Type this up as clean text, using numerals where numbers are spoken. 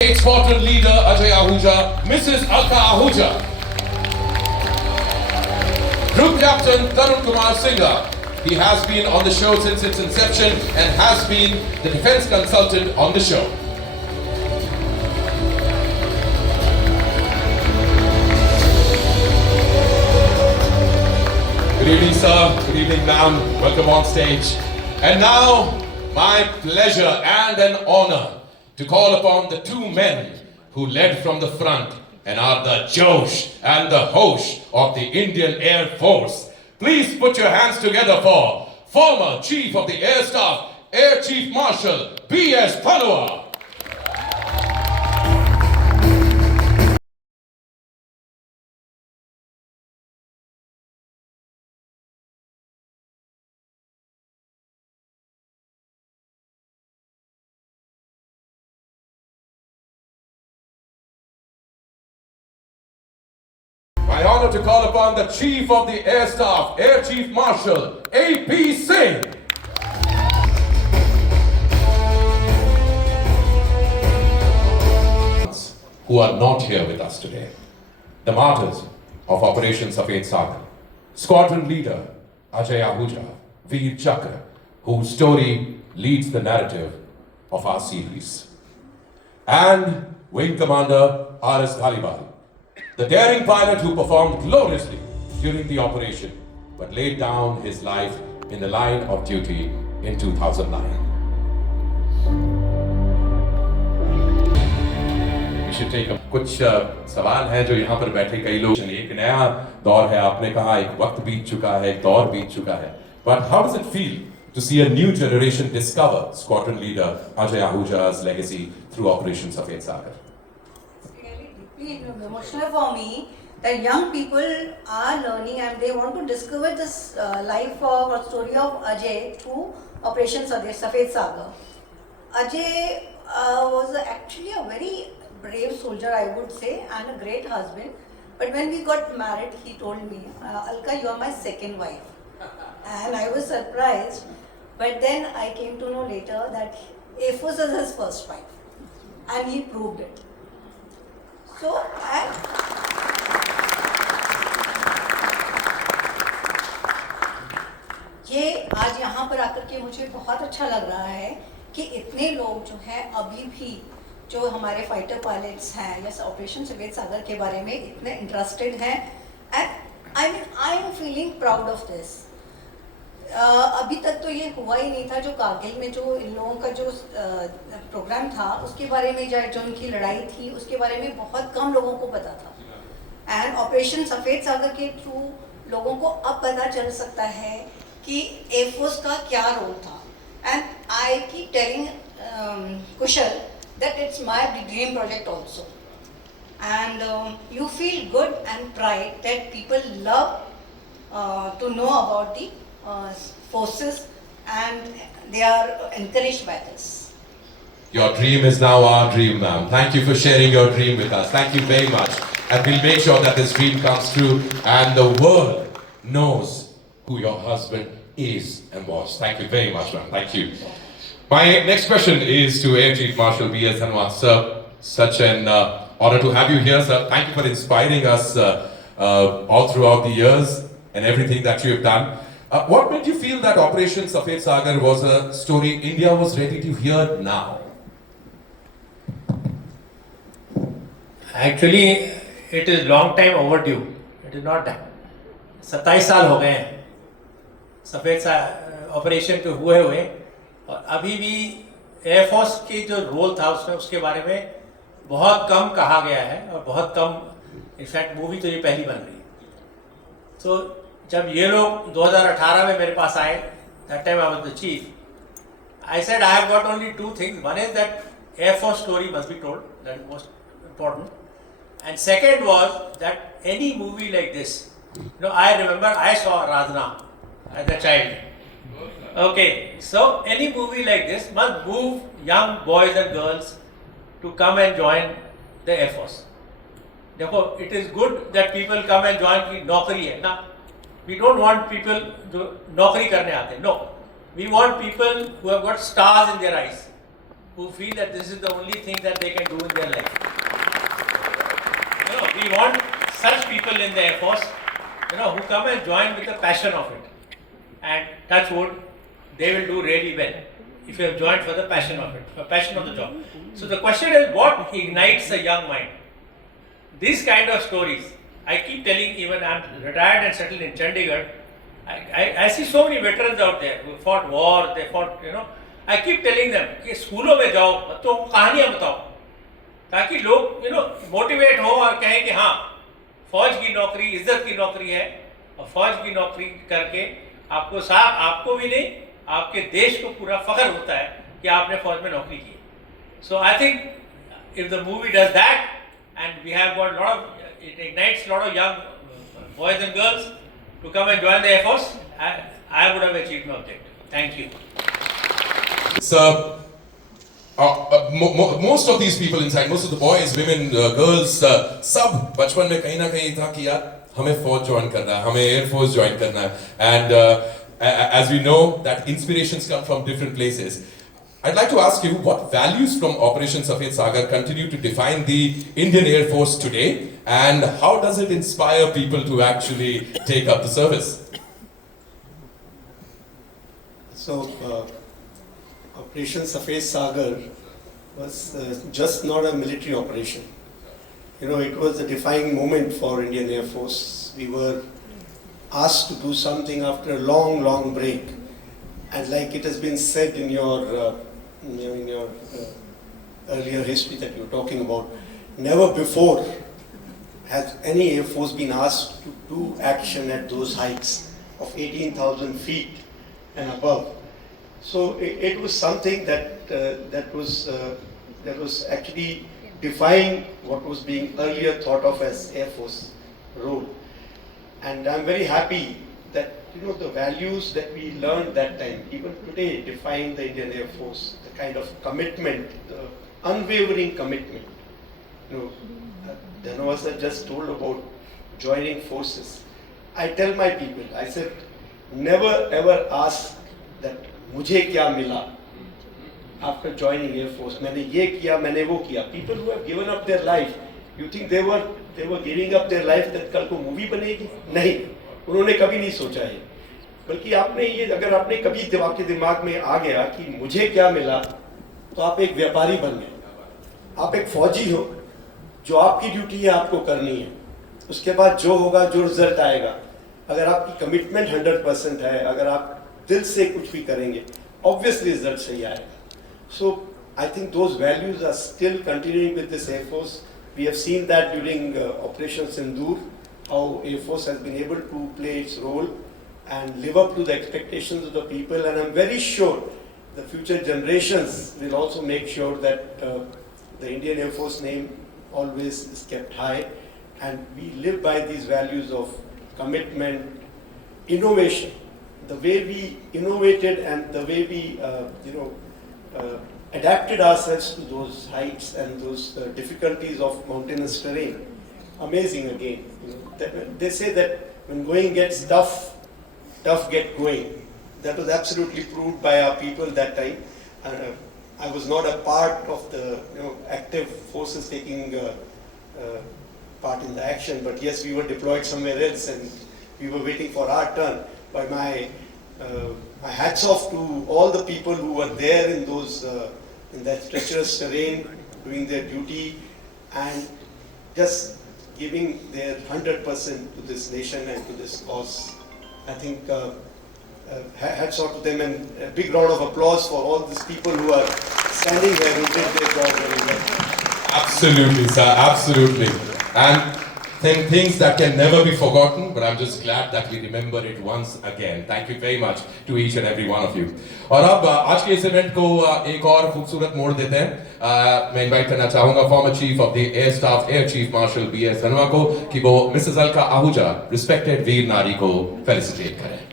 Squadron leader Ajay Ahuja, Mrs. Alka Ahuja. Group captain Tarun Kumar Singha. He has been on the show since its inception and has been the defense consultant on the show. Good evening, sir. Good evening, ma'am. Welcome on stage. And now, my pleasure and an honor to call upon the two men who led from the front and are the Josh and the Hosh of the Indian Air Force. Please put your hands together for former Chief of the Air Staff, Air Chief Marshal B.S. Panua. My honor to call upon the Chief of the Air Staff, Air Chief Marshal A.P. Singh. Who are not here with us today. The martyrs of Operation Safed Sagar. Squadron leader Ajay Ahuja, Veer Chakra, whose story leads the narrative of our series. And Wing Commander R.S. Dhaliwal, the daring pilot who performed gloriously during the operation, but laid down his life in the line of duty in 2009. We should take a कुछ सवाल हैं जो यहाँ पर बैठे कई लोग एक नया दौर है आपने कहा एक वक्त बीत चुका है एक दौर बीत चुका है but how does it feel to see a new generation discover Squadron leader Ajay Ahuja's legacy through Operation Safed Sagar? Emotional for me that young people are learning and they want to discover this life or story of Ajay through Operation Safed Sagar. Ajay was actually a very brave soldier, I would say, and a great husband. But when we got married, he told me, Alka, you are my second wife. And I was surprised. But then I came to know later that Air Force is his first wife. And he proved it. So, ये आज यहाँ पर आकर के मुझे बहुत अच्छा लग रहा है कि इतने लोग जो हैं अभी भी जो हमारे फाइटर पायलट्स हैं या ऑपरेशन सफेद सागर के बारे में इतने इंटरेस्टेड हैं and I am feeling proud of this. अभी तक तो ये हुआ ही नहीं था जो कारगिल में जो इन लोगों का जो प्रोग्राम था उसके बारे में जो उनकी लड़ाई थी उसके बारे में बहुत कम लोगों को पता था एंड ऑपरेशन सफ़ेद सागर के थ्रू लोगों को अब पता चल सकता है कि एयरफोर्स का क्या रोल था. And I keep telling Kushal that it's my dream project also and you feel good and pride that people love to know about the forces and they are encouraged by this. Your dream is now our dream, ma'am. Thank you for sharing your dream with us. Thank you very much. And we'll make sure that this dream comes true and the world knows who your husband is and was. Thank you very much, ma'am. Thank you. My next question is to Air Chief Marshal B.S. Dhanwad. Sir, such an honor to have you here, sir. Thank you for inspiring us all throughout the years and everything that you have done. What made you feel that Operation Safed Sagar was a story India was ready to hear now? Actually, it is long time overdue. It is not done. 27 साल हो गए हैं सफ़ेद operation के हुए और अभी भी एयरफोर्स की जो रोल था उसमें उसके बारे में बहुत कम कहा गया है और बहुत कम इनफैक्ट मूवी तो ये पहली बन रही है. तो जब ये लोग 2018 में मेरे पास आए, that time I was the chief, I said I have got only two things. One is that Air Force story must be told, that is most important. And second was that any movie like this, I remember I saw Radhana as a child. Okay, so any movie like this must move young boys and girls to come and join the Air Force. Therefore, it is good that people come and join की नौकरी है ना. We don't want people जो नौकरी करने आते हैं. No, we want people who have got stars in their eyes, who feel that this is the only thing that they can do in their life. We want such people in the Air Force, who come and join with the passion of it. And touch wood, they will do really well if you have joined for the passion of it, for passion of the job. So the question is, what ignites a young mind? These kind of stories, I keep telling, even I'm retired and settled in Chandigarh, I see so many veterans out there who fought war, they fought, I keep telling them कि स्कूलों में जाओ तो कहानियाँ बताओ ताकि लोग motivate हो और कहें कि हाँ फौज की नौकरी इज्जत की नौकरी है और फौज की नौकरी करके आपको भी नहीं आपके देश को पूरा फख्र होता है कि आपने फौज में नौकरी की. So I think if the movie does that and we have got it ignites a lot of young boys and girls to come and join the Air Force, I would have achieved my objective. Thank you. So, most of these people inside, most of the boys, women, girls, सब बचपन में कहीं ना कहीं था कि यार हमें फौज ज्वाइन करना है, हमें एयर फोर्स ज्वाइन करना है. And as we know that inspirations come from different places. I'd like to ask you what values from Operation Safed Sagar continue to define the Indian Air Force today, and how does it inspire people to actually take up the service? So, Operation Safed Sagar was just not a military operation. It was a defining moment for Indian Air Force. We were asked to do something after a long, long break. And like it has been said in your earlier history that you were talking about, never before has any Air Force been asked to do action at those heights of 18,000 feet and above. So it was something that was actually defying what was being earlier thought of as Air Force role. And I'm very happy that the values that we learned that time, even today, define the Indian Air Force. The kind of commitment, the unwavering commitment. Dhanavasa just told about joining forces. I tell my people, I said, never ever ask that मुझे क्या मिला after joining Air Force. मैंने ये किया, मैंने वो किया. People who have given up their life, you think they were giving up their life that कल को मूवी बनेगी? नहीं, उन्होंने कभी नहीं सोचा है. बल्कि अगर आपने कभी आपके दिमाग में आ गया कि मुझे क्या मिला, तो आप एक व्यापारी बन गए. आप एक फौजी हो, जो आपकी ड्यूटी है आपको करनी है. उसके बाद जो होगा, जो रिजल्ट आएगा, अगर आपकी कमिटमेंट 100% है, अगर आप दिल से कुछ भी करेंगे, obviously रिजल्ट सही आएगा. So I think those values are still continuing with this Air Force. We have seen that during Operation Sindoor, how Air Force has been able to play its role and live up to the expectations of the people. And I'm very sure the future generations will also make sure that the Indian Air Force name always is kept high. And we live by these values of commitment, innovation. The way we innovated and the way we, adapted ourselves to those heights and those difficulties of mountainous terrain. Amazing again. They say that when going gets tough, tough get going. That was absolutely proved by our people that time. I was not a part of the active forces taking part in the action, but yes, we were deployed somewhere else and we were waiting for our turn. But my hats off to all the people who were there in those in that treacherous terrain, doing their duty and just giving their 100% to this nation and to this cause. I think hats off to them and a big round of applause for all these people who are standing here who did their job very well. Absolutely, sir, absolutely. And things that can never be forgotten, but I'm just glad that we remember it once again. Thank you very much to each and every one of you. और अब आज के इस event को एक और खूबसूरत मोड़ देते हैं. मैं इनवाइट करना चाहूंगा former chief of the air staff air chief marshal B S Dhanoa को कि वो मिसेस अलका आहूजा रिस्पेक्टेड वीर नारी को फेलिसिटेट करें.